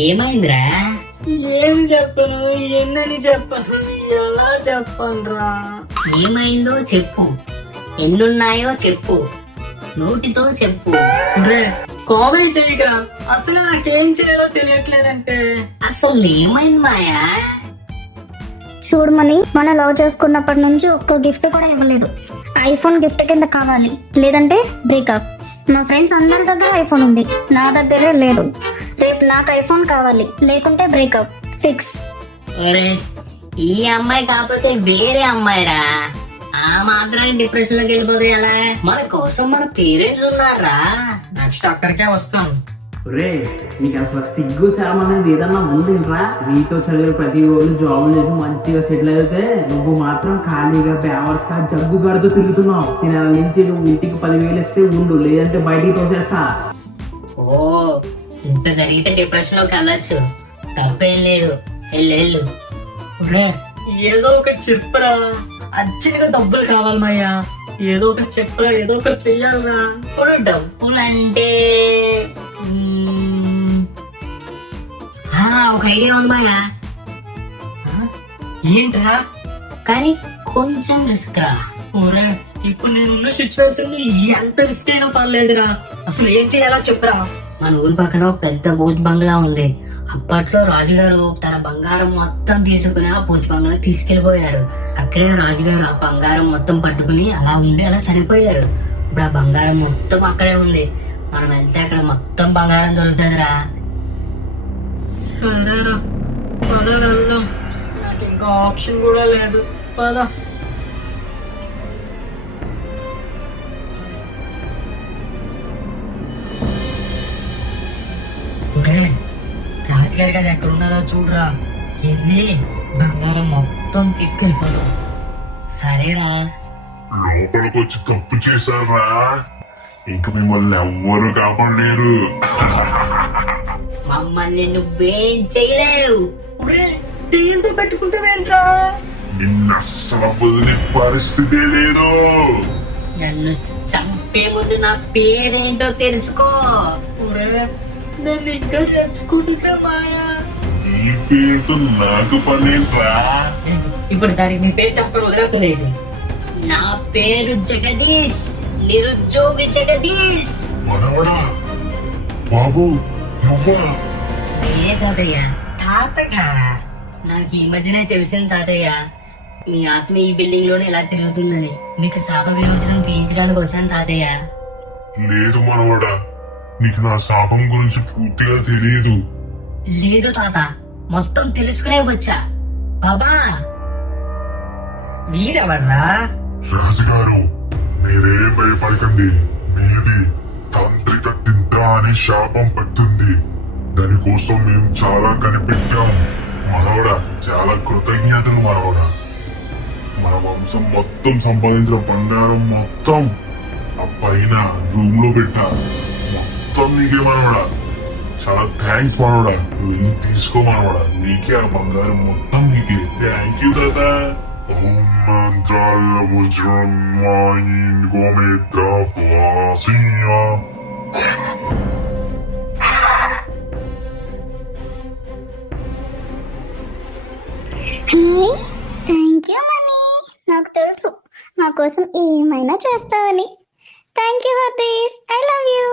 ఏమైందిరా? ఏం చెప్పను, ఎన్నని చెప్పను, ఎలా చెప్పనురా? ఏమైందో చెప్పు, ఎన్నున్నాయో చెప్పు, నోటితో చెప్పు. కామెడీ చేయగా అసలు నాకేం చేయాలో తెలియట్లేదంటే. అసలు ఏమైంది మాయా? చూడమని మనం లవ్ చేసుకున్నప్పటి నుంచి ఒక్క గిఫ్ట్ కూడా ఇవ్వలేదు. ఐఫోన్ గిఫ్ట్ కింద కావాలి, లేదంటే బ్రేకప్. మా ఫ్రెండ్స్ అందరి దగ్గర ఐఫోన్ ఉంది, నా దగ్గరే లేదు. రేపు నాకు ఐఫోన్ కావాలి, లేకుంటే బ్రేకప్ ఫిక్స్. ఒరే, ఈ అమ్మాయి కాకపోతే వేరే అమ్మాయిరా. ఆ మాత్రం డిప్రెషన్ లోకి వెళ్ళిపోతే ఎలా? మన కోసం మన పేరెంట్స్ ఉన్నారా. నెక్స్ట్ అక్కడికే వస్తాను. రే, నీకు అసలు సిగ్గు శరం అనేది ఏదన్నా ఉందిరా? నీతో చదివే ప్రతి రోజు జాబులు చేసి మంచిగా సెటిల్ అయితే నువ్వు మాత్రం ఖాళీగా బ్యావర్స్ గా జగ్గు గడుతూ తిరుగుతున్నావు. ఈ నెల నుంచి నువ్వు ఇంటికి 10,000 ఇస్తే ఉండు, లేదంటే బయటికి తోసేస్తా. ఓ, ఇంత జరిగితే డిప్రెషన్ లోకి వెళ్ళొచ్చు, తప్పేం లేదు. వెళ్ళు. ఏదో ఒక చెప్పురా, అర్జెంట్గా డబ్బులు కావాలి మాయా. ఏదో ఒక చెప్పురా, ఏదో ఒకటి చెయ్యాలరా. ఇప్పుడు డబ్బులంటే ఒక ఐడియా ఉంది మాయా. ఏంట్రా? కానీ కొంచెం రిస్క్ రా. ఓరే, ఇప్పుడు నేనున్న సిచ్యువేషన్ ఎంత రిస్క్ అయినా పర్లేదురా. అసలు ఏం చేయాలో చెప్పురా. మన ఊరి పక్కన ఒక పెద్ద భూజ్ బంగ్లా ఉంది. అప్పట్లో రాజుగారు తన బంగారం మొత్తం తీసుకుని ఆ భూజ్ బంగ్లా తీసుకెళ్లిపోయారు. అక్కడే రాజుగారు ఆ బంగారం మొత్తం పట్టుకుని అలా ఉండి అలా చనిపోయారు. ఇప్పుడు ఆ బంగారం మొత్తం అక్కడే ఉంది. మనం వెళ్తే అక్కడ మొత్తం బంగారం దొరుకుతుందిరా. సరేరా, పద వెళ్దాం. నాకు ఇంకా ఆప్షన్ కూడా లేదు, పద. రాజుగారి కదా ఎక్కడ ఉన్నారో చూడరా. వెళ్ళి బంగారం మొత్తం తీసుకెళ్ళిపోదాం. సరేరా. లోపలికొచ్చి తప్పు చేశారా? ఇంక మిమ్మల్ని ఎవ్వరూ కాపాడలేరు. మమ్మల్ని నువ్వేం చేయలేవు. టీంతో పెట్టుకుంటావేంట్రా? నిన్న అస్సలు వదిలే పరిస్థితి లేదు. నన్ను చంపే ముందు నా పేరేంటో తెలుసుకో. నేను ఇంకా తెచ్చుకుంటున్నా మాయా. నీ పేరుతో నాకు పనేంట్రా? ఇప్పుడు దానికి నీ పేరు చెప్పడం వదిలేకపోలేదు. నా పేరు జగదీష్, నిరుద్యోగి జగదీష్. మనవడా, బాబు నువ్వా? నేనే తాతయ్య. తాతగా? నాకు ఈ మధ్యనే తెలిసింది తాతయ్య, మీ ఆత్మ ఈ బిల్డింగ్ లోనే ఎలా తిరుగుతుందని. మీకు శాప విమోచనం తీయించడానికి వచ్చాను తాతయ్య. లేదు మనవడా, నీకు నా శాపం గురించి పూర్తిగా తెలియదు. లేదు తాత, మొత్తం తెలుసుకునే వచ్చా. బాబా, వీడెవడ్రా? రాజుగారు, మీరేం భయపడకండి. మీది తాంత్రిక తింట అనే శాపం పట్టింది. దానికోసం మేము చాలా కనిపెట్టాం. మనవడా, చాలా కృతజ్ఞతలు మనవడా. మన వంశం మొత్తం సంపాదించిన బంగారం మొత్తం ఆ పైన రూమ్ లో పెట్టా. మొత్తం నీకే మనవడా. చాలా థ్యాంక్స్ మనవడా. వెళ్ళి తీసుకో మనవడా, నీకే ఆ బంగారం మొత్తం నీకే. థ్యాంక్ యూ తాత. ఓం మంత్రాల వజ్రం వాయిన్ గోమిత్ర ఫ్లాసియా. Thank you Mani. నాకు తెలుసు నా కోసం ఏమైనా చేస్తావని. Thank you Hatish, I love you.